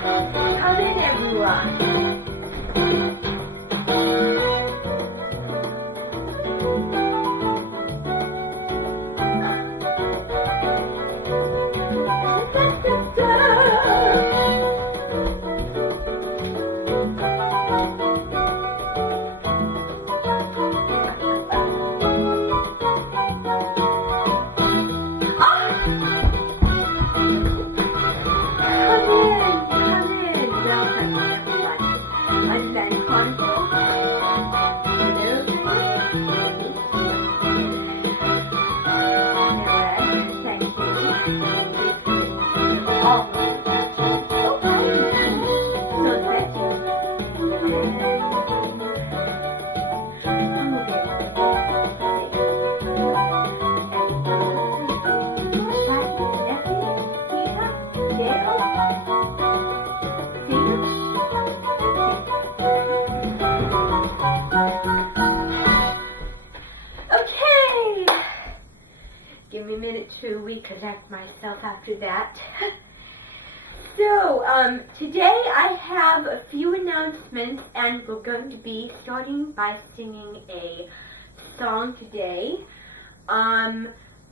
Come in, everyone. Give me a minute to reconnect myself after that. So, today I have a few announcements, and we're going to be starting by singing a song today.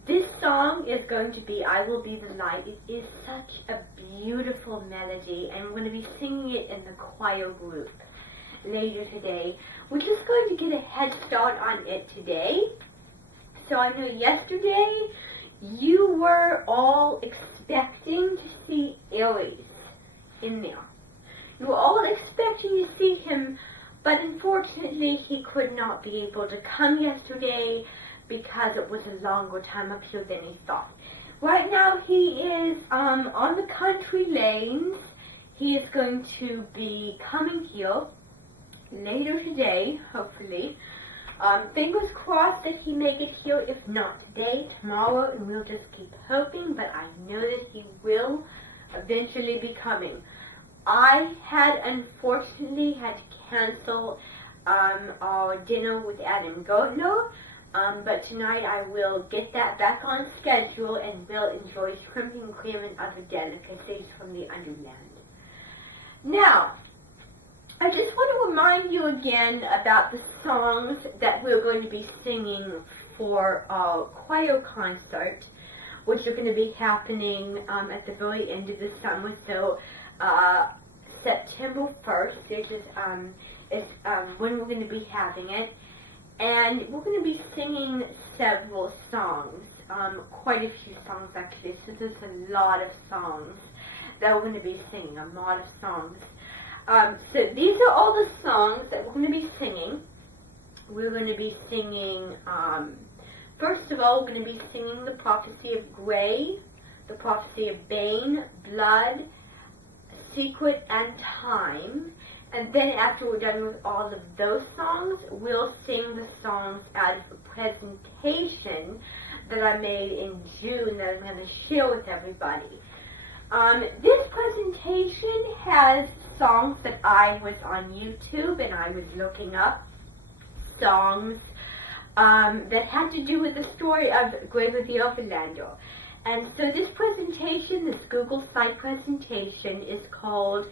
This song is going to be I Will Be the Light. It is such a beautiful melody, and we're going to be singing it in the choir group later today. We're just going to get a head start on it today. So I know yesterday you were all expecting to see Aries in there. You were all expecting to see him, but unfortunately he could not be able to come yesterday because it was a longer time up here than he thought. Right now he is on the country lanes. He is going to be coming here later today, hopefully. Fingers crossed that he make it here, if not today, tomorrow, and we'll just keep hoping, but I know that he will eventually be coming. I had unfortunately had to cancel our dinner with Adam Gardner, but tonight I will get that back on schedule and will enjoy shrimp and cream and other delicacies from the Underland. Now, I just want to remind you again about the songs that we're going to be singing for our choir concert, which are going to be happening at the very end of the summer. So September 1st is when we're going to be having it, and we're going to be singing several songs, quite a few songs actually. So there's a lot of songs that we're going to be singing, a lot of songs. So these are all the songs that we're going to be singing. We're going to be singing, first of all, we're going to be singing the Prophecy of Gray, the Prophecy of Bane, Blood, Secret, and Time. And then after we're done with all of those songs, we'll sing the songs out of a presentation that I made in June that I'm going to share with everybody. This presentation has songs that I was on YouTube and I was looking up songs that had to do with the story of Grave of the Overlander. And so this presentation, this Google site presentation, is called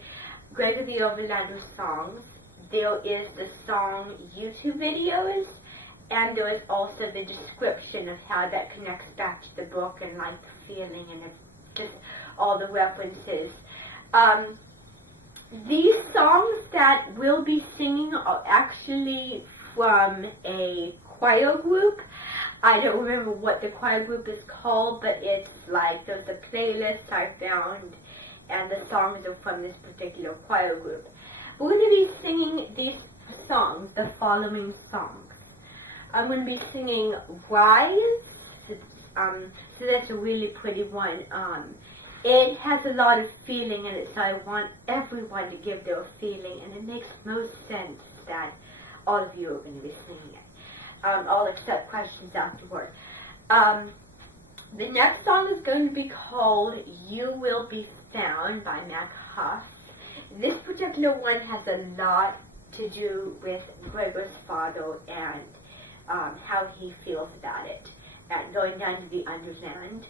Grave of the Overlander Songs. There is the song YouTube videos, and there is also the description of how that connects back to the book and like the feeling and just all the references. These songs that we'll be singing are actually from a choir group. I don't remember what the choir group is called, but it's like there's a playlist I found, and the songs are from this particular choir group. We're going to be singing these songs, the following songs. I'm going to be singing Rise, so that's a really pretty one. It has a lot of feeling in it, so I want everyone to give their feeling, and it makes most sense that all of you are going to be singing it. I'll accept questions afterward. The next song is going to be called You Will Be Found by Mac Huff. This particular one has a lot to do with Gregor's father and how he feels about it, and going down to the Underland.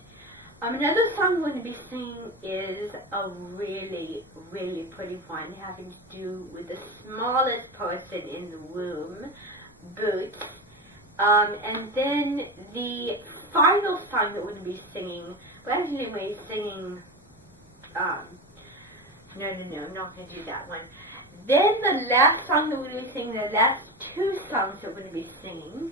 Another song we're going to be singing is a really, really pretty one, having to do with the smallest person in the room, Boots. And then the final song that we're going to be singing, we're actually singing, no, I'm not going to do that one. Then the last song that we're going to be singing, the last two songs that we're going to be singing,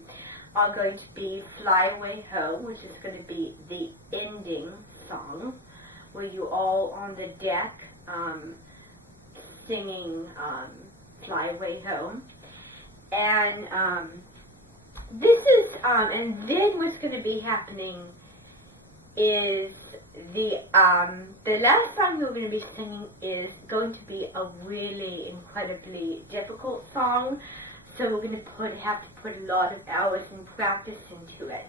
are going to be Fly Away Home, which is going to be the ending song, where you all on the deck singing Fly Away Home. And this is, and then what's going to be happening is the last song that we're going to be singing is going to be a really incredibly difficult song. So we're going to have to put a lot of hours and practice into it.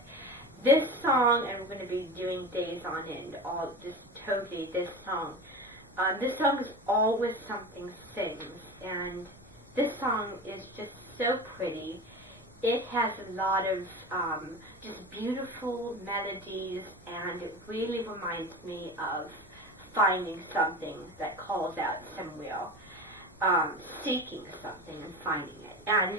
This song, and we're going to be doing days on end, this song. This song is Always Something Sings, and this song is just so pretty. It has a lot of just beautiful melodies, and it really reminds me of finding something that calls out somewhere. Seeking something and finding it. And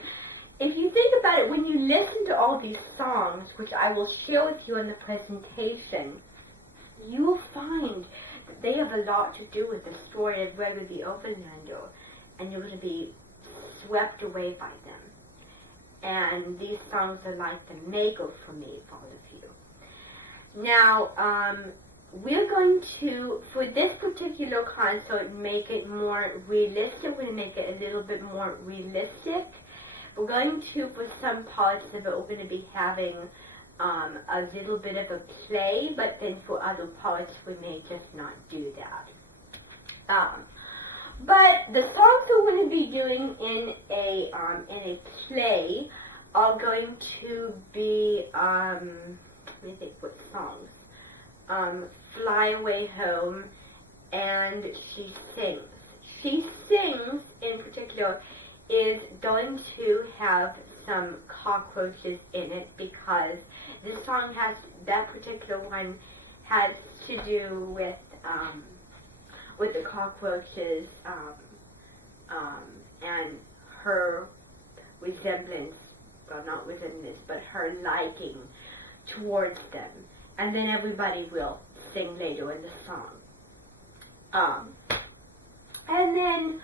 if you think about it, when you listen to all these songs, which I will share with you in the presentation, you will find that they have a lot to do with the story of Gregor the Overlander, and you're going to be swept away by them. And these songs are like the maker for me, for all of you. Now, we're going to, for this particular concert, make it more realistic. We're going to make it a little bit more realistic. We're going to, for some parts of it, we're going to be having a little bit of a play, but then for other parts, we may just not do that. But the songs that we're going to be doing in a play are going to be, let me think what songs. Fly Away Home, and She Sings. She Sings, in particular, is going to have some cockroaches in it, because this song that particular one has to do with the cockroaches, and her resemblance, well, not resemblance, but her liking towards them. And then everybody will sing later in the song. And then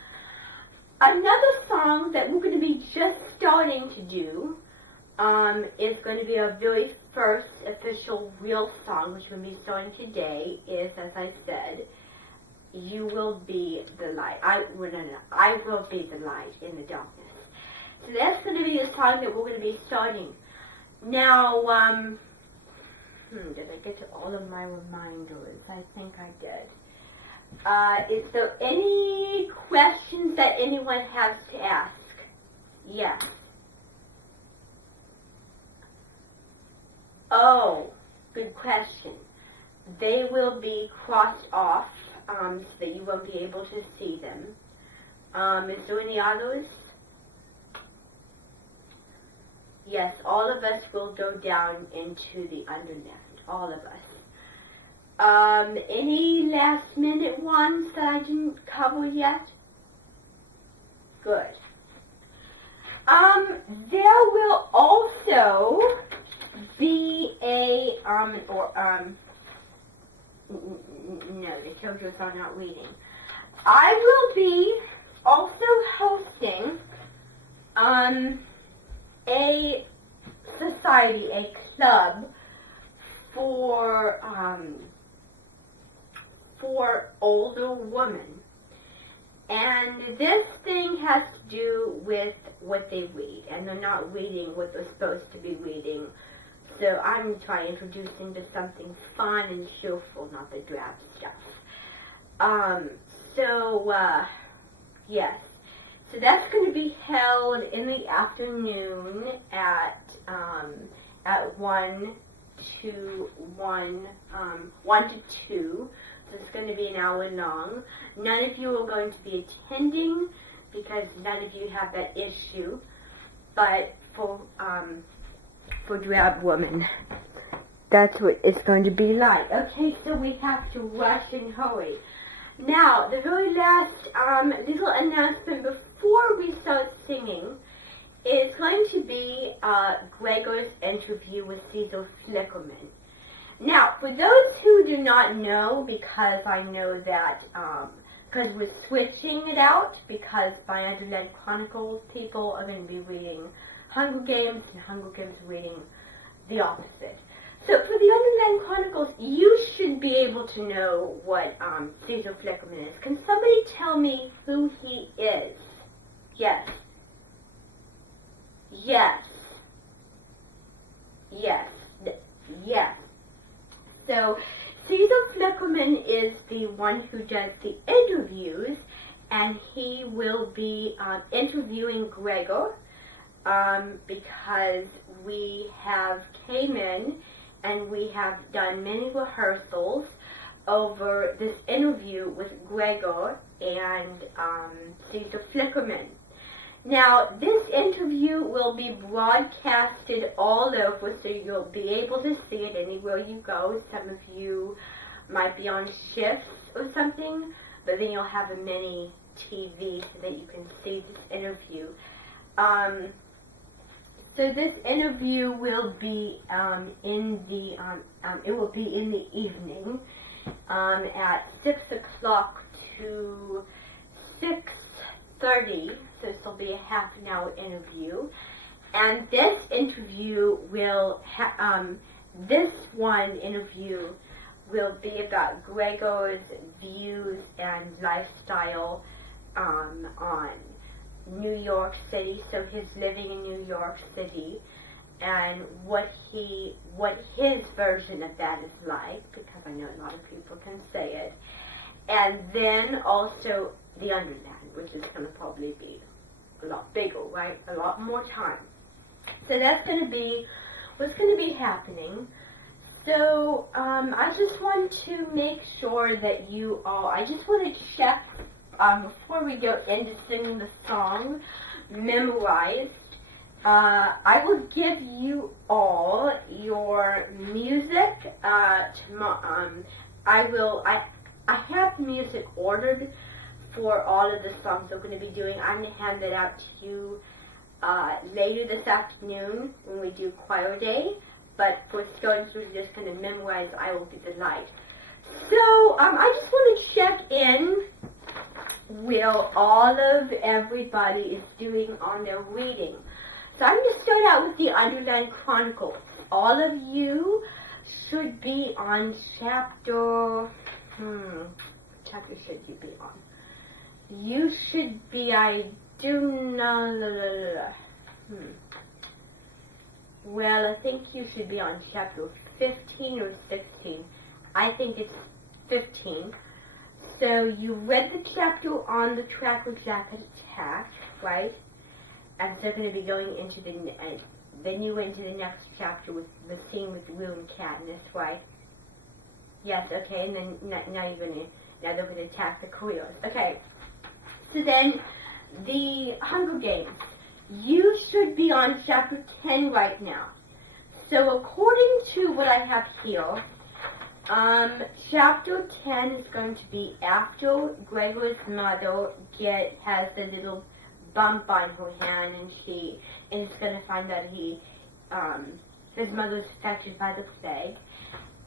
another song that we're going to be just starting to do is going to be our very first official real song, which we'll be starting today, is, as I said, You Will Be the Light. I will be the light in the darkness. So that's going to be the song that we're going to be starting. Now, did I get to all of my reminders? I think I did. Is there any questions that anyone has to ask? Yes. Oh, good question. They will be crossed off so that you won't be able to see them. Is there any others? Yes, all of us will go down into the underland. All of us. Any last minute ones that I didn't cover yet? Good. There will also be a, no, the children are not reading. I will be also hosting, a society, a club for older women. And this thing has to do with what they read, and they're not reading what they're supposed to be reading. So I'm trying introducing to something fun and cheerful, not the drab stuff. Yes. So that's going to be held in the afternoon at 1 to 2. So it's going to be an hour long. None of you are going to be attending because none of you have that issue. But for drab women, that's what it's going to be like. Okay, so we have to rush and hurry. Now, the very last little announcement before we start singing is going to be Gregor's interview with Cecil Flickerman. Now, for those who do not know, because I know that, because we're switching it out, because by Underland Chronicles, people are going to be reading Hunger Games, and Hunger Games reading the opposite. So for the Underland Chronicles, you should be able to know what Cecil Flickerman is. Can somebody tell me who he is? Yes. Yes. Yes. Yes. So Cecil Flickerman is the one who does the interviews, and he will be interviewing Gregor because we have came in and we have done many rehearsals over this interview with Gregor and Cecil Flickerman. Now, this interview will be broadcasted all over, so you'll be able to see it anywhere you go. Some of you might be on shifts or something, but then you'll have a mini TV so that you can see this interview. So this interview will be in the evening at 6 o'clock to 6:30. So this will be a half an hour interview, and this interview will be about Gregor's views and lifestyle on New York City, so his living in New York City, and what his version of that is like, because I know a lot of people can say it, and then also the Underland, which is going to probably be a lot bigger, right? A lot more time. So that's going to be what's going to be happening. So I just want to make sure that you all, I just want to check before we go into singing the song, memorized. I will give you all your music tomorrow. I have music ordered for all of the songs we're going to be doing. I'm going to hand that out to you later this afternoon when we do choir day. But for students who are just going to memorize, I will be the light. So I just want to check in will all of everybody is doing on their reading. So I'm going to start out with the Underland Chronicles. All of you should be on chapter, what chapter should you be on? You should be, well, I think you should be on chapter 15 or 16. I think it's 15. So you read the chapter on the track with Jack Attack, right? And so they're going to be going into then you went to the next chapter with the scene with Will and Katniss, right? Yes, okay, and then now they're going to attack the careers. Okay, so then the Hunger Games. You should be on chapter 10 right now. So according to what I have here, chapter 10 is going to be after Gregor's mother has the little bump on her hand, and is going to find out his mother's affected by the plague.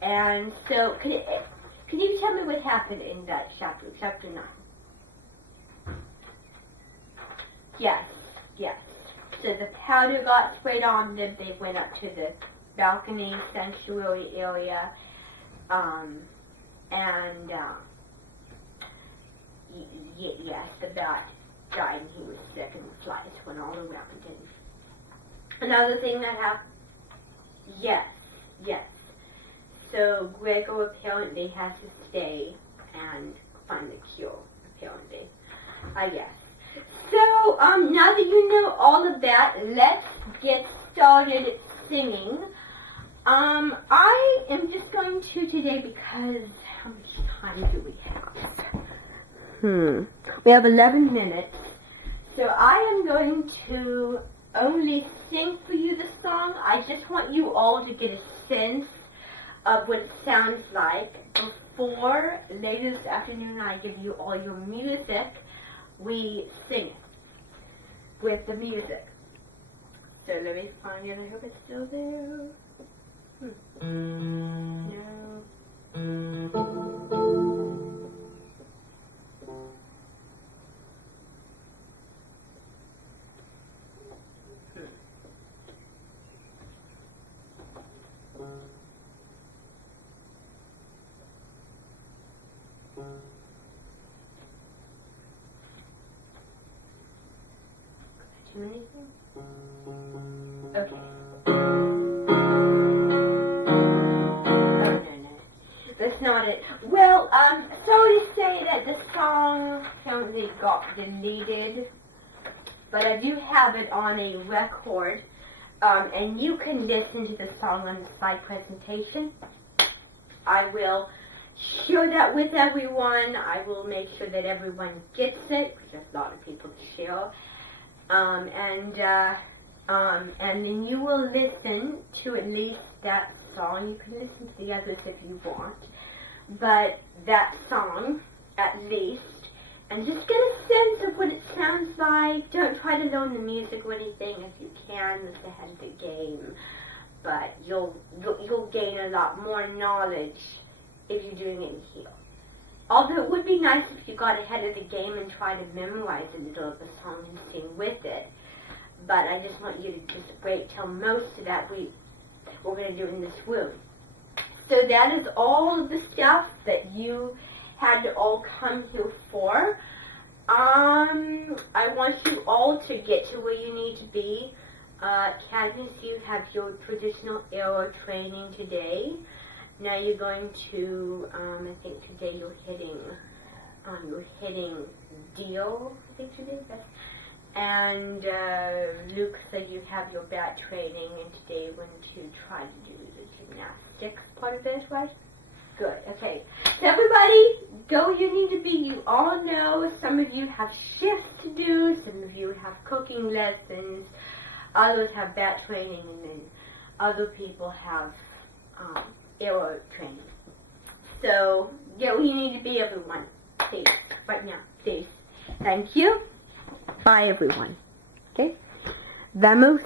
And so, can you tell me what happened in that chapter 9? Yes. So the powder got sprayed on them. They went up to the balcony sanctuary area, yes, the bat died and he was sick, and the flies went all around him. Another thing that happened, yes. So Gregor apparently has to stay and find the cure, apparently, I guess. So, now that you know all of that, let's get started singing. I am just going to today because how much time do we have? We have 11 minutes. So I am going to only sing for you the song. I just want you all to get a sense of what it sounds like before later this afternoon I give you all your music. We sing it with the music. So let me find it. I hope it's still there. No. Too many things? Okay. That's not it. Well, sorry to say that the song apparently got deleted, but I do have it on a record, and you can listen to the song on the slide presentation. I will share that with everyone. I will make sure that everyone gets it, because there's a lot of people to share. And then you will listen to at least that song. You can listen to the others if you want, but that song at least, and just get a sense of what it sounds like. Don't try to learn the music or anything. If you can, that's ahead of the game, but you'll gain a lot more knowledge if you're doing it here. Although it would be nice if you got ahead of the game and tried to memorize a little of the song and sing with it. But I just want you to just wait till most of that we're going to do in this room. So that is all of the stuff that you had to all come here for. I want you all to get to where you need to be. Cadmus, you have your traditional aero training today. Now you're going to, I think today you're hitting deal, I think today. And Luke said you have your bat training, and today you're going to try to do the gymnastics part of it, right? Good, okay. So everybody, go where you need to be. You all know some of you have shifts to do, some of you have cooking lessons, others have bat training, and then other people have aero training. So get where you need to be, everyone. Please, right now, please. Thank you. Bye, everyone. Okay? Vamos.